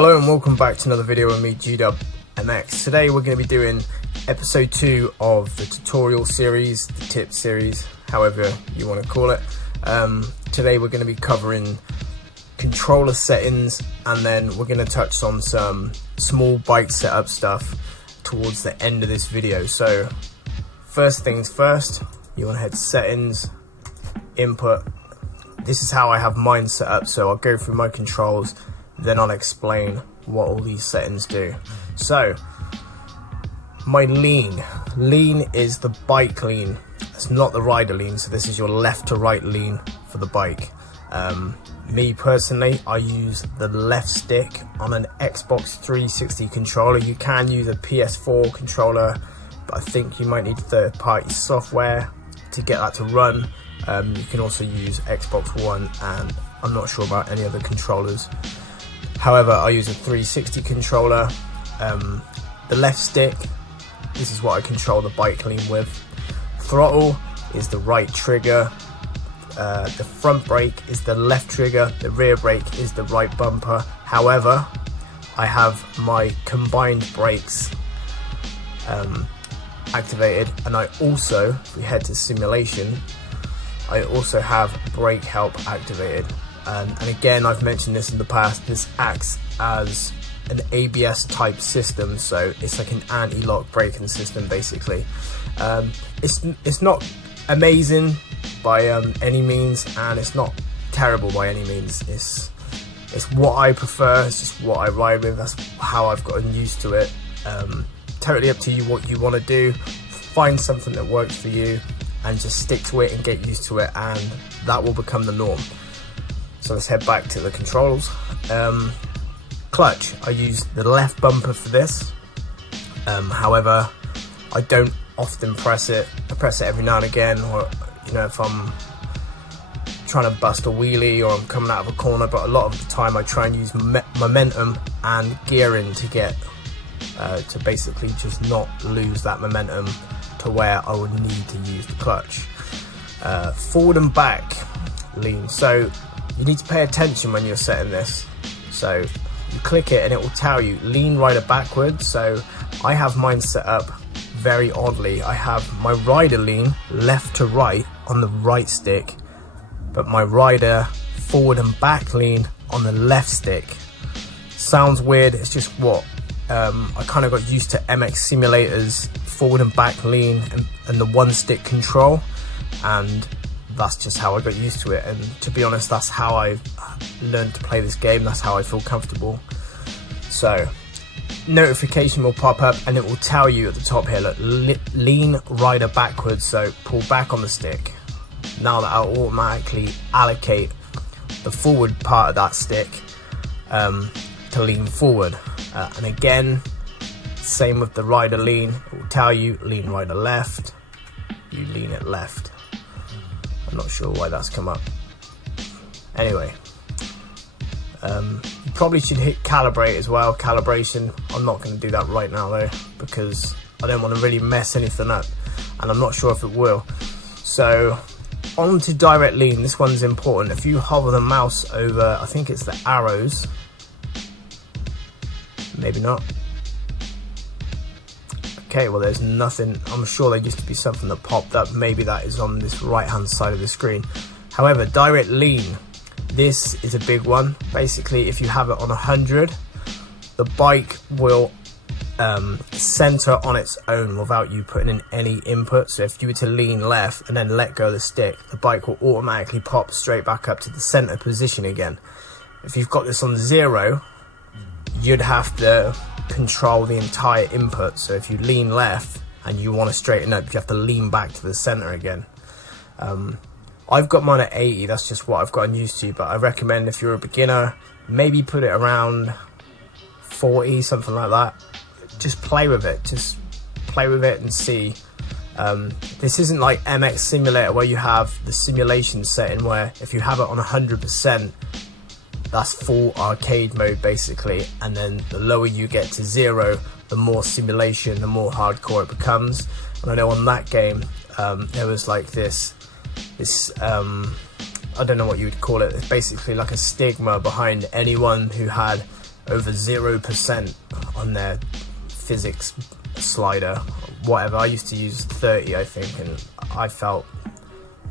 Hello and welcome back to another video with me, GWMX. Today we're going to be doing episode 2 of the tutorial series, the tip series, however you want to call it. Today we're going to be covering controller settings, and then we're going to touch on some small bike setup stuff towards the end of this video. So first things first, you want to head to settings, input. This is how I have mine set up, so I'll go through my controls, then I'll explain what all these settings do. So my lean is the bike lean. It's not the rider lean, so this is your left to right lean for the bike. Me personally, I use the left stick on an Xbox 360 controller. You can use a PS4 controller, but I think you might need third-party software to get that to run. You can also use Xbox One, and I'm not sure about any other controllers. However, I use a 360 controller. The left stick, this is what I control the bike lean with. Throttle is the right trigger. The front brake is the left trigger. The rear brake is the right bumper. However, I have my combined brakes activated, and I also, if we head to simulation, I also have brake help activated. And again, I've mentioned this in the past, this acts as an ABS type system, so it's like an anti-lock braking system basically. It's not amazing by any means, and it's not terrible by any means. It's what I prefer, it's just what I ride with, that's how I've gotten used to it. Totally up to you what you want to do. Find something that works for you and just stick to it and get used to it, and that will become the norm. So let's head back to the controls. Clutch, I use the left bumper for this. However, I don't often press it. I press it every now and again, or you know, if I'm trying to bust a wheelie or I'm coming out of a corner, but a lot of the time I try and use momentum and gearing to get to basically just not lose that momentum to where I would need to use the clutch. Forward and back lean, so you need to pay attention when you're setting this. So you click it and it will tell you lean rider backwards. So I have mine set up very oddly. I have my rider lean left to right on the right stick, but my rider forward and back lean on the left stick. Sounds weird, it's just what I kind of got used to MX Simulator's forward and back lean and the one stick control, and that's just how I got used to it. And to be honest, that's how I learned to play this game, that's how I feel comfortable. So notification will pop up and it will tell you at the top here, look, lean rider backwards, so pull back on the stick. Now that I'll automatically allocate the forward part of that stick to lean forward. And again, same with the rider lean, it will tell you lean rider left, you lean it left. I'm not sure why that's come up. Anyway, you probably should hit calibrate as well, calibration. I'm not going to do that right now though, because I don't want to really mess anything up, and I'm not sure if it will. So on to direct lean, this one's important. If you hover the mouse over, I think it's the arrows, maybe not. Okay, well there's nothing, I'm sure there used to be something that popped up, maybe that is on this right hand side of the screen. However, direct lean, this is a big one. Basically, if you have it on 100, the bike will center on its own without you putting in any input. So if you were to lean left and then let go of the stick, the bike will automatically pop straight back up to the center position again. If you've got this on 0, you'd have to control the entire input. So if you lean left and you want to straighten up, you have to lean back to the center again. I've got mine at 80, that's just what I've gotten used to, but I recommend if you're a beginner, maybe put it around 40, something like that. Just play with it, and see. This isn't like MX Simulator where you have the simulation setting where if you have it on 100%, that's full arcade mode basically, and then the lower you get to 0, the more simulation, the more hardcore it becomes. And I know on that game there was like this I don't know what you would call it, it's basically like a stigma behind anyone who had over 0% on their physics slider, whatever. I used to use 30, I think, and I felt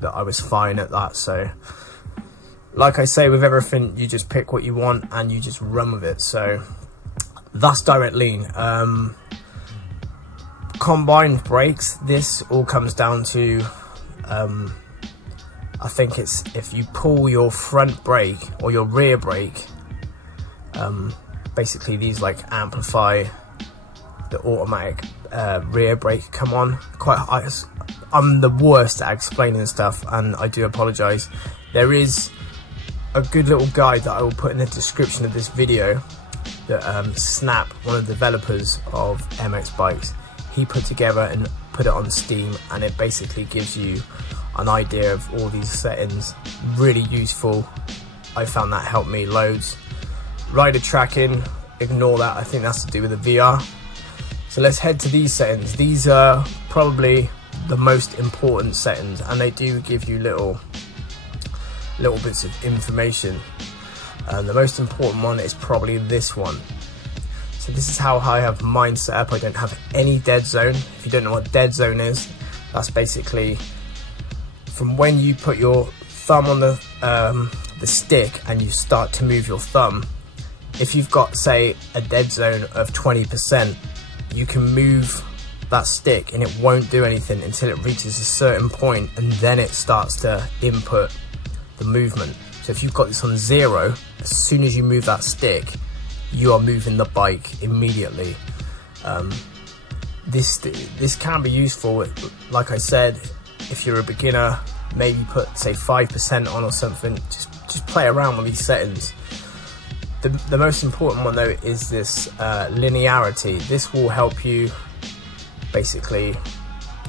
that I was fine at that. So like I say, with everything, you just pick what you want and you just run with it. So that's direct lean. Combined brakes, this all comes down to I think it's if you pull your front brake or your rear brake, basically these like amplify the automatic rear brake come on. I'm the worst at explaining stuff, and I do apologize. There is a good little guide that I will put in the description of this video that Snap, one of the developers of MX bikes, he put together and put it on Steam, and it basically gives you an idea of all these settings. Really useful. I found that helped me loads. Rider tracking, ignore that, I think that's to do with the VR. So let's head to these settings. These are probably the most important settings, and they do give you little bits of information. And the most important one is probably this one. So this is how I have mine set up. I don't have any dead zone. If you don't know what dead zone is, that's basically from when you put your thumb on the stick and you start to move your thumb. If you've got, say, a dead zone of 20%, you can move that stick and it won't do anything until it reaches a certain point, and then it starts to input the movement. So if you've got this on 0, as soon as you move that stick, you are moving the bike immediately. This can be useful, like I said, if you're a beginner. Maybe put, say, 5% on or something. Just play around with these settings. The most important one though is this linearity. This will help you basically.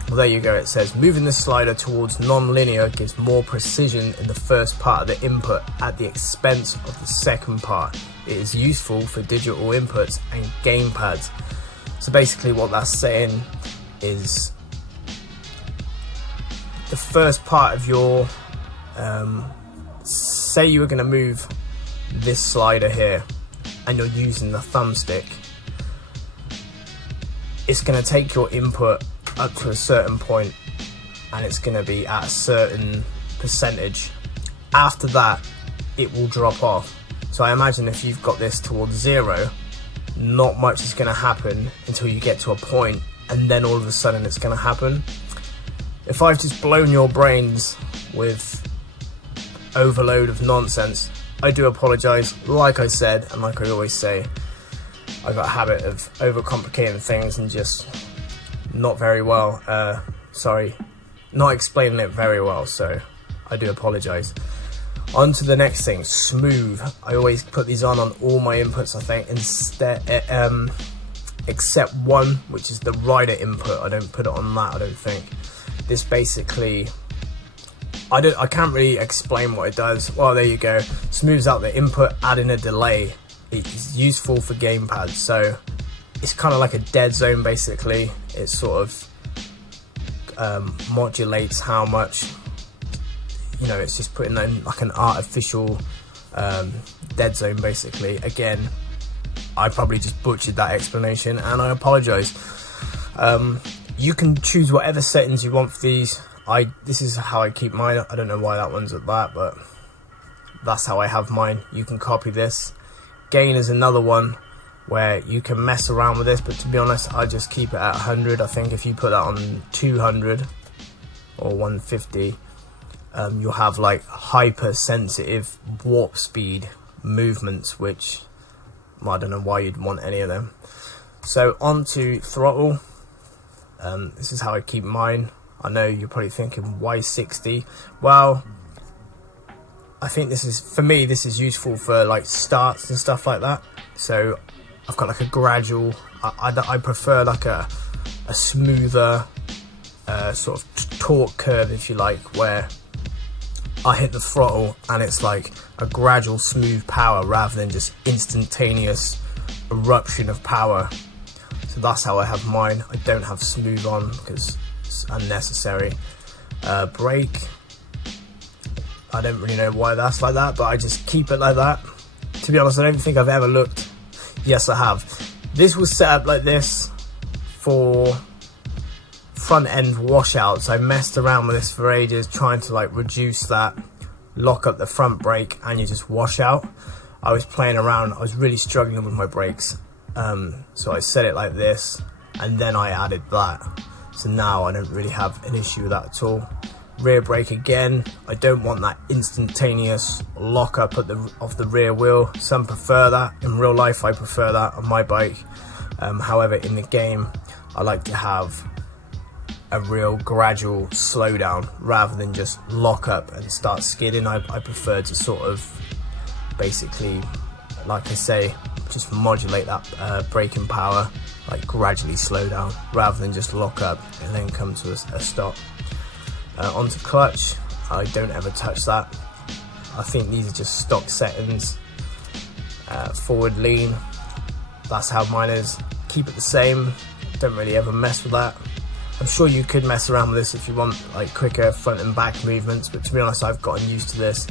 Well, there you go. It says moving the slider towards non-linear gives more precision in the first part of the input at the expense of the second part. It is useful for digital inputs and gamepads. So basically what that's saying is the first part of your say you were going to move this slider here and you're using the thumbstick, it's going to take your input up to a certain point and it's going to be at a certain percentage. After that, it will drop off. So I imagine if you've got this towards 0, not much is going to happen until you get to a point, and then all of a sudden it's going to happen. If I've just blown your brains with overload of nonsense, I do apologise. Like I said, and like I always say, I've got a habit of overcomplicating things and just not very well, not explaining it very well, so I do apologise. On to the next thing, smooth. I always put these on all my inputs, I think, except one, which is the rider input. I don't put it on that, I don't think. This basically, I can't really explain what it does. Well, there you go. Smooths out the input, adding a delay. It's useful for gamepads, so it's kind of like a dead zone basically. It sort of modulates how much, you know, it's just putting in like an artificial dead zone basically. Again, I probably just butchered that explanation and I apologise. You can choose whatever settings you want for these. This is how I keep mine. I don't know why that one's at that, but that's how I have mine. You can copy this. Gain is another one where you can mess around with this, but to be honest, I just keep it at 100. I think if you put that on 200 or 150, you'll have like hypersensitive warp speed movements, which I don't know why you'd want any of them. So on to throttle. This is how I keep mine. I know you're probably thinking, why 60? Well, I think this is, for me, this is useful for like starts and stuff like that. So I've got like a gradual, I prefer like a smoother sort of torque curve, if you like, where I hit the throttle and it's like a gradual smooth power rather than just instantaneous eruption of power. So that's how I have mine. I don't have smooth on because it's unnecessary. Brake, I don't really know why that's like that, but I just keep it like that. To be honest, I don't think I've ever looked Yes, I have. This was set up like this for front end washouts. I messed around with this for ages, trying to like reduce that, lock up the front brake, and you just wash out. I was playing around, I was really struggling with my brakes, so I set it like this, and then I added that. So now I don't really have an issue with that at all. Rear brake again, I don't want that instantaneous lock up at of the rear wheel. Some prefer that. In real life I prefer that on my bike. However, in the game I like to have a real gradual slowdown rather than just lock up and start skidding. I prefer to sort of basically, like I say, just modulate that braking power, like gradually slow down rather than just lock up and then come to a stop. Onto clutch, I don't ever touch that. I think these are just stock settings. Forward lean, that's how mine is. Keep it the same, don't really ever mess with that. I'm sure you could mess around with this if you want like quicker front and back movements, but to be honest I've gotten used to this,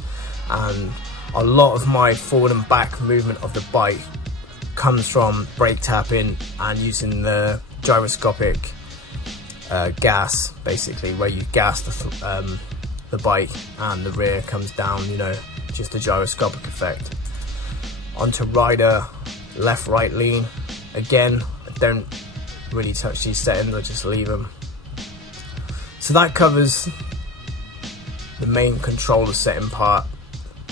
and a lot of my forward and back movement of the bike comes from brake tapping and using the gyroscopic gas, basically, where you gas the bike and the rear comes down, you know, just a gyroscopic effect. Onto rider, left right lean, again I don't really touch these settings, I just leave them. So that covers the main controller setting part.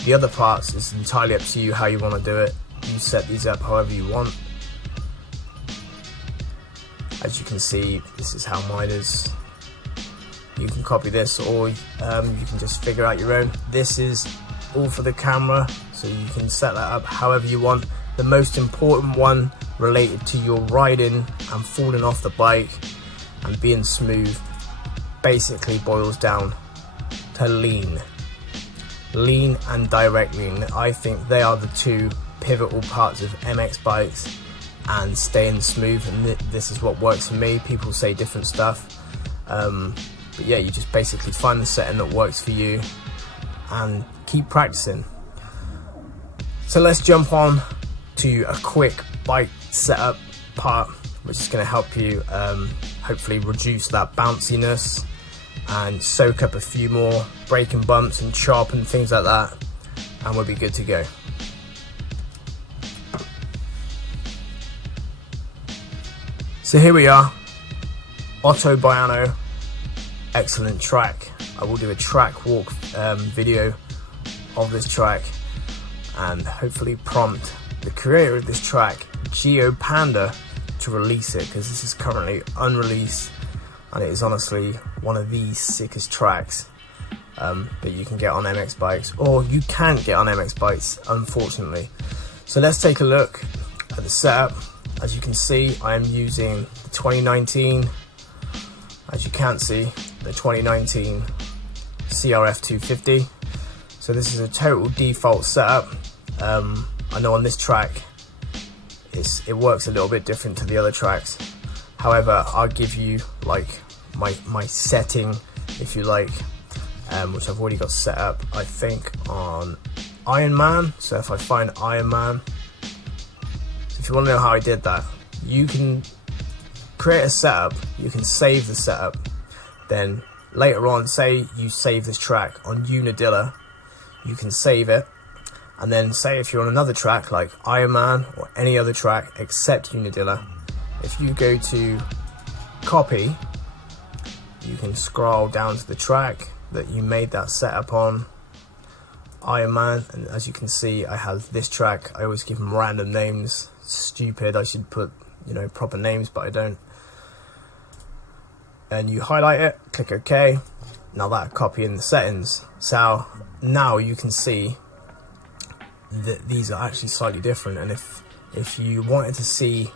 The other parts is entirely up to you how you want to do it. You set these up however you want. As you can see, this is how mine is. You can copy this, or you can just figure out your own. This is all for the camera, so you can set that up however you want. The most important one related to your riding and falling off the bike and being smooth basically boils down to lean. Lean and direct lean. I think they are the two pivotal parts of MX bikes and staying smooth, and this is what works for me. People say different stuff, but yeah, you just basically find the setting that works for you and keep practicing. So let's jump on to a quick bike setup part, which is going to help you hopefully reduce that bounciness and soak up a few more braking bumps and chop and things like that, and we'll be good to go. So here we are, Otto Biano, excellent track. I will do a track walk video of this track and hopefully prompt the creator of this track, GeoPanda, to release it, because this is currently unreleased and it is honestly one of the sickest tracks that you can get on MX bikes, or you can't get on MX bikes, unfortunately. So let's take a look at the setup. As you can see, I am using the 2019, as you can't see, the 2019 CRF 250. So this is a total default setup. I know on this track it works a little bit different to the other tracks. However, I'll give you like my setting, if you like, which I've already got set up, I think, on Iron Man. So if I find Iron Man, if you want to know how I did that, you can create a setup, you can save the setup, then later on, say you save this track on Unadilla, you can save it, and then say if you're on another track like Iron Man or any other track except Unadilla, if you go to copy, you can scroll down to the track that you made that setup on, Iron Man, and as you can see I have this track. I always give them random names, stupid, I should put, you know, proper names, but I don't. And you highlight it, click OK. Now that copy in the settings. So now you can see that these are actually slightly different, and if you wanted to see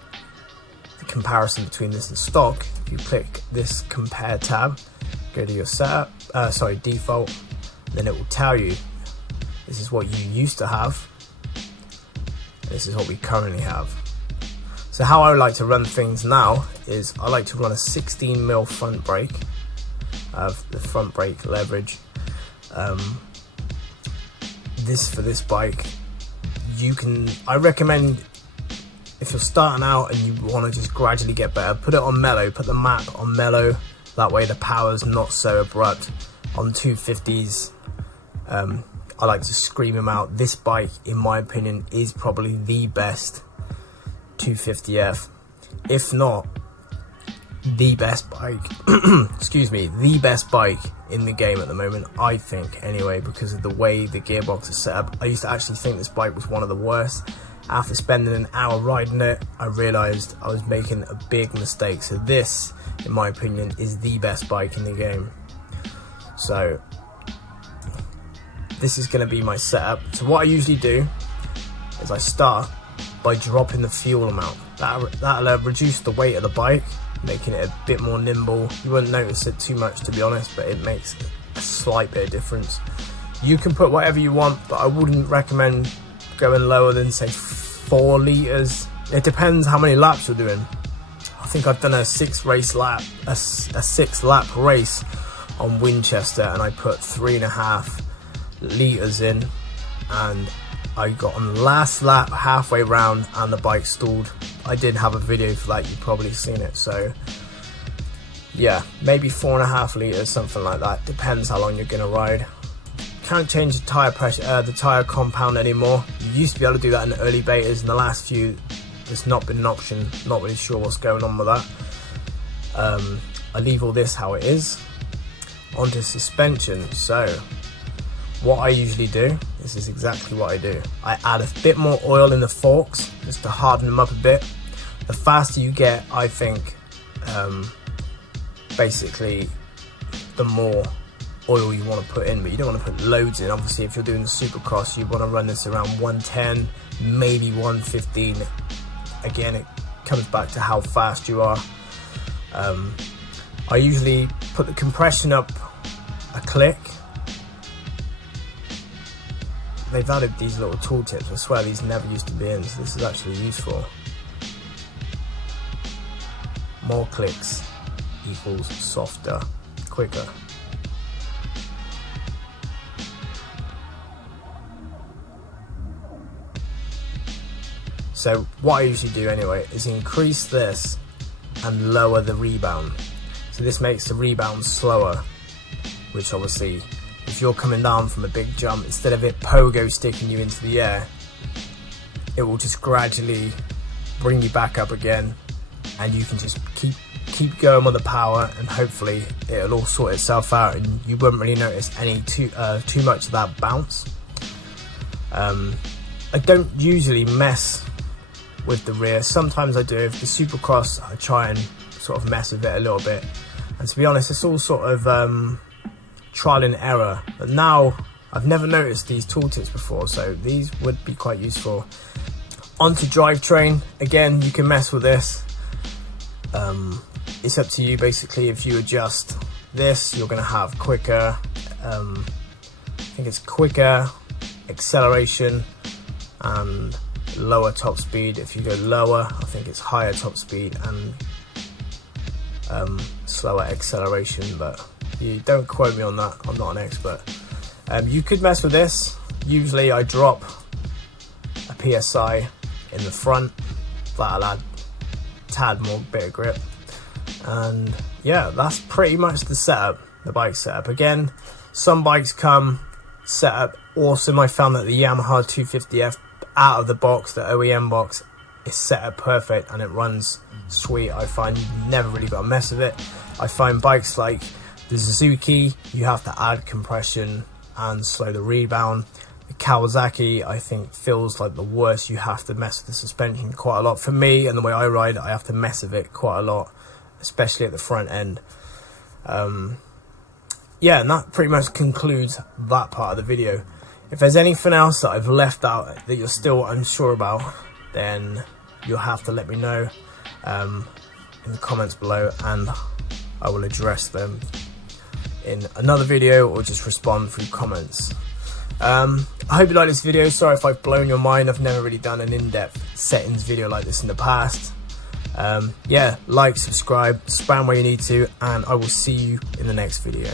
the comparison between this and stock, you click this compare tab, go to your setup, default, then it will tell you this is what you used to have, this is what we currently have. So how I like to run things now is I like to run a 16mm front brake. I have the front brake leverage. For this bike, I recommend if you're starting out and you want to just gradually get better, put it on mellow, put the map on mellow, that way the power's not so abrupt. On 250s, I like to scream them out. This bike, in my opinion, is probably the best 250F, if not the best bike, excuse me, the best bike in the game at the moment, I think, anyway, because of the way the gearbox is set up. I used to actually think this bike was one of the worst. After spending an hour riding it, I realised I was making a big mistake. So this, in my opinion, is the best bike in the game. So this is going to be my setup. So what I usually do is I start by dropping the fuel amount. That'll reduce the weight of the bike, making it a bit more nimble. You wouldn't notice it too much, to be honest, but it makes a slight bit of difference. You can put whatever you want, but I wouldn't recommend going lower than, say, 4 litres. It depends how many laps you're doing. I think I've done a 6 lap race on Winchester, and I put 3.5 litres in, and I got on the last lap halfway round and the bike stalled. I did have a video for that, you've probably seen it. So yeah, maybe 4.5 litres, something like that. Depends how long you're gonna ride. Can't change the tyre pressure, the tyre compound anymore. You used to be able to do that in the early betas. In the last few, it's not been an option. Not really sure what's going on with that. I leave all this how it is. Onto suspension. So what I usually do, this is exactly what I do. I add a bit more oil in the forks just to harden them up a bit. The faster you get, I think, basically the more oil you want to put in, but you don't want to put loads in. Obviously, if you're doing the supercross, you want to run this around 110, maybe 115. Again, it comes back to how fast you are. I usually put the compression up a click. They've added these little tooltips. I swear these never used to be in, so this is actually useful. More clicks equals softer, quicker. So what I usually do anyway is increase this and lower the rebound. So this makes the rebound slower, which obviously, if you're coming down from a big jump, instead of it pogo sticking you into the air, it will just gradually bring you back up again, and you can just keep going with the power, and hopefully it'll all sort itself out and you won't really notice any too much of that bounce. I don't usually mess with the rear. Sometimes I do. If the Supercross, I try and sort of mess with it a little bit, and to be honest, it's all sort of trial and error. But now I've never noticed these tooltips before, so these would be quite useful. Onto drivetrain, again, you can mess with this. It's up to you basically. If you adjust this, you're going to have quicker, I think it's quicker acceleration and lower top speed. If you go lower, I think it's higher top speed and slower acceleration, but you don't quote me on that, I'm not an expert. You could mess with this. Usually I drop a PSI in the front, that'll add a tad more bit of grip, and yeah, that's pretty much the setup, the bike setup. Again, some bikes come set up awesome. I found that the Yamaha 250F out of the box, the OEM box, is set up perfect and it runs sweet. I find you've never really got to mess with it. I find bikes like the Suzuki, you have to add compression and slow the rebound. The Kawasaki, I think, feels like the worst. You have to mess with the suspension quite a lot. For me and the way I ride, I have to mess with it quite a lot, especially at the front end. Yeah, and that pretty much concludes that part of the video. If there's anything else that I've left out that you're still unsure about, then you'll have to let me know in the comments below, and I will address them in another video or just respond through comments. I hope you like this video. Sorry if I've blown your mind. I've never really done an in-depth settings video like this in the past. Yeah, like, subscribe, spam where you need to, and I will see you in the next video.